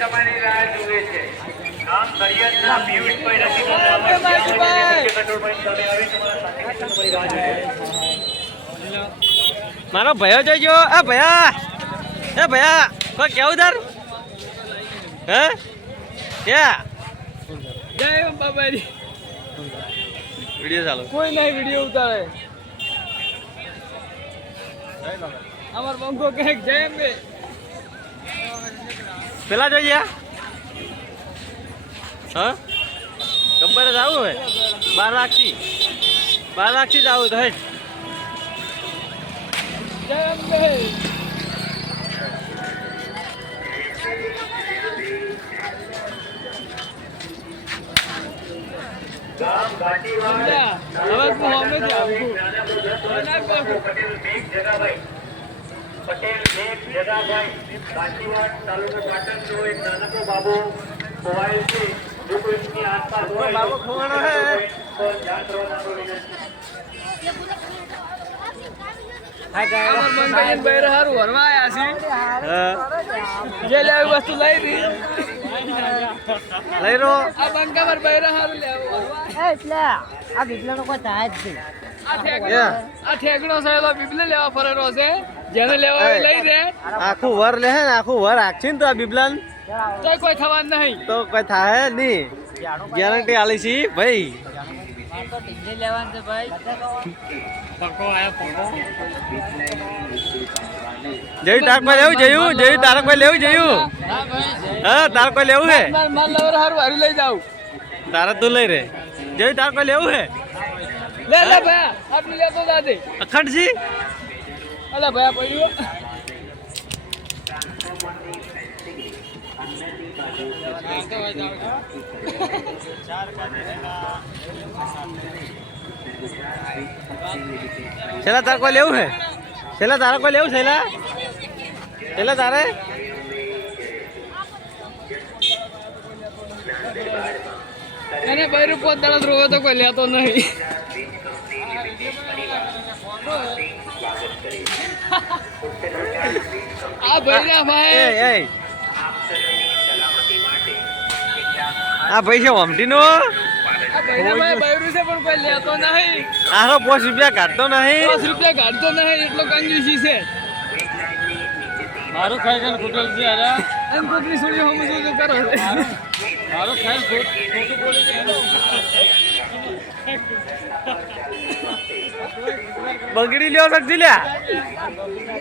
તમારી રાહ જુએ છે. નથી. મારો ભયો જોઈજો એ ભયા. એ ભયા. કોઈ કેવું તાર હે? ક્યાં? જય અંબાબાઈ. વીડિયો ચાલુ. કોઈ નહીં વીડિયો ઉતારે. અમાર બંકો કહે જય એમ બે પેલા જોઈએ હા ગબ્બર જ આવું હે બાર લાખથી બાર લાખથી જ આવું તો હેઠ જય એમ બે ગામ ઘાટીવાડ, સમજ્યા? હવે તું સામેથી આવવું. ના કહું. પટેલ મેઘ જગાભાઈ ઘાટીવાડ તાલુકો પાટણનો એક નાનકો બાબો ખોવાયેલ છે. જો કોઈ એમની આસપાસ હોય બાબો ખોવાનો હે. તો ધ્યાન કરવાનું વિનંતી અમાર બંકાઈને બૈરા હારું હરવા આયા છે. જે લેવી વસ્તુ લઈ દી. આ ઠેકડો છે એલો બીબલે લેવા ફરેલો છે. જેને લેવા લઈ દે આખું વર લે હે ને આખું વર આખી ને તો આ બિબલાન તો કોઈ થવાનું નહીં. તો કોઈ થાય નહીં. ગેરંટી આલી છી ભાઈ. લેવાનું છે ભાઈ જયું તાર લેવું જયું લેવું જયું હા તાર લેવું હે. હારું લઈ જાઉં. તારે તું લઈ રે. જયું તાર લેવું હે. લે લે ભયા આટલું લેતો દાદે. અખંડજી અલા ભયા પડ્યું છેલ્લા તારે કોઈ લેવું છે? છેલ્લા તારે કોઈ લેવું છેલ્લા? છેલ્લા તારે? અને બૈરું પોત દાડા રોવે તો કોઈ લેતો નહીં. આ ભાઈ. આ ભાઈ છે વમટી નો આ ભૈરા ભાઈ બૈરું છે પણ કોઈ લેતો નહીં. આરો પોસ રૂપિયા કાઢતો નહીં. રૂપિયા કાઢતો નહીં એટલો કંજૂસી છે. મારું ખાઈ છે અરે એમ કોકની છોડી હમ શું શું કરો? મારું ખાઈ ખોટું બોલી બગડી લ્યો સકજી લ્યા.